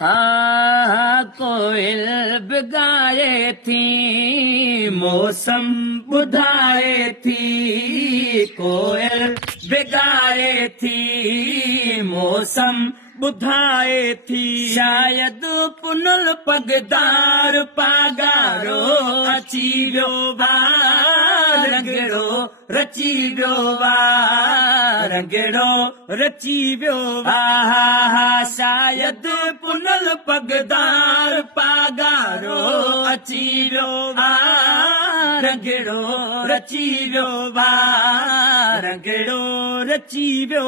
हाँ कोयल बिगाए थी मौसम बुधाए थी कोयल बिगाए थी मौसम बुधाए थी शायद पुनल पगदार पागारो अची वियो रंगड़ो रची वियो रंगड़ो रची वियो शायद पुनल पगदार पागारो अची वियो रंगड़ो रची वियो रंगड़ो रची वियो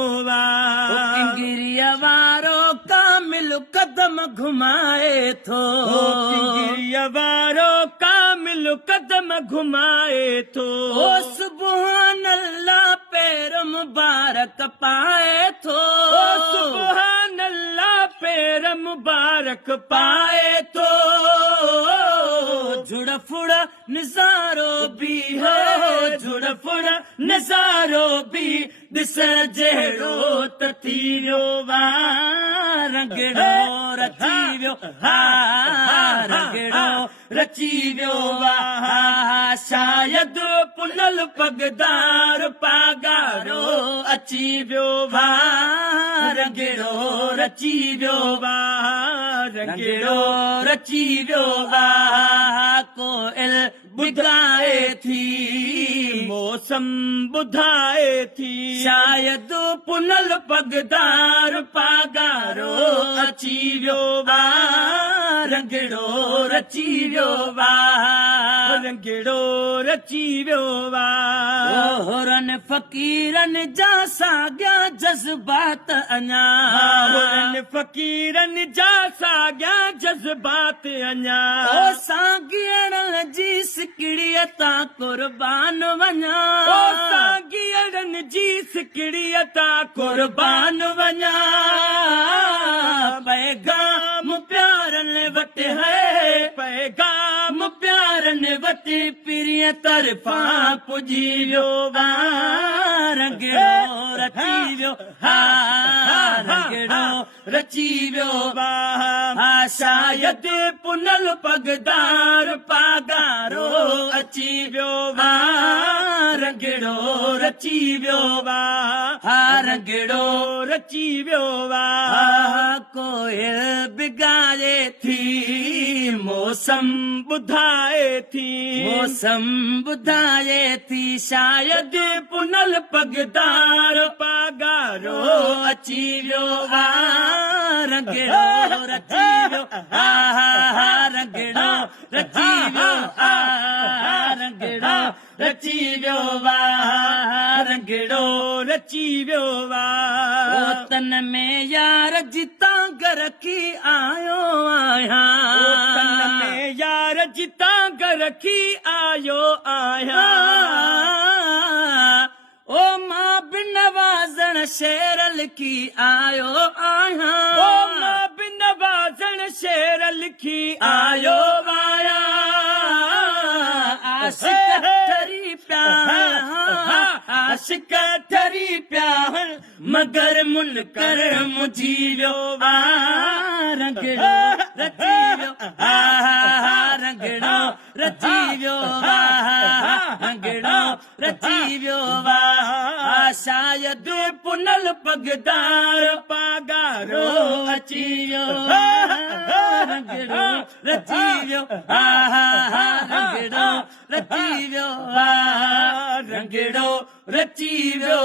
किंगिरीअ वारो कामिल कदम घुमाए थो किंगिरीअ वारो कामिल कदम घुमाए थो सुभान अल्लाह पैर मुबारक पाए थो सुभान अल्लाह पैर मुबारक पाए थो जुड़ फुड़ नज़ारो भी है जुड़ फुड़ नज़ारो भी ॾिसण जहिड़ो त थी वियो रंगड़ो रची वियो रंगड़ो रची वियो शायद पुनल पगदार पागारो अची वियो रंगड़ो रची वियो रंगड़ो रची वियो कोयल बुधाए थी मौसम बुधाए थी शायद पुनल पगदार पागारो अची वियो रंगड़ो रची वियो रंगड़ो रची वियो होरन फ़क़ीरन जा साॻिया जज़्बात अञा होरन फ़क़ीरन जा साॻिया जज़्बात अञा साॻियड़न जी सिकड़ीअ तां क़ुर्बान वञा साॻियड़न जी सिकड़ीअ तां क़ुर्बान वञा पैगाम प्यारन वटि है पैगाम प्यारन वटि पीरीअ तरफ़ां पुॼी वियो रंगड़ो रची वियो रंगड़ो रची वियो शायद पुनल पगदार पागारो अची वियो रंगड़ो रची वियो रंगड़ो रची वियो कोयल बिगाए थी मौसम बुधाए थी मौसम बुधाए थी शायद पुनल पगदार पागारो अची वियो रंगड़ो रची वियो रंगड़ो रची वियो रंगड़ो रची वियो रंगड़ो रची वियो तन में यार जितां घर की आयो आहियां तन में यार जितां घर की आयो आहियां ओ मां बिन नवाज़ण शेर लिखी आयो आहियां ओ मां बिन नवाज़ण शेर लिखी आयो आहियां आशिक ठरी पिया आशिक ठरी पिया मगर मुनकर मुझी वियो रंगड़ो रची वियो रंगड़ो रची वियो रंगड़ो रची वियो शायद पुनल पगदार पागारो अची वियो रंगड़ो रची वियो रंगड़ो रची वियो रंगड़ो रची वियो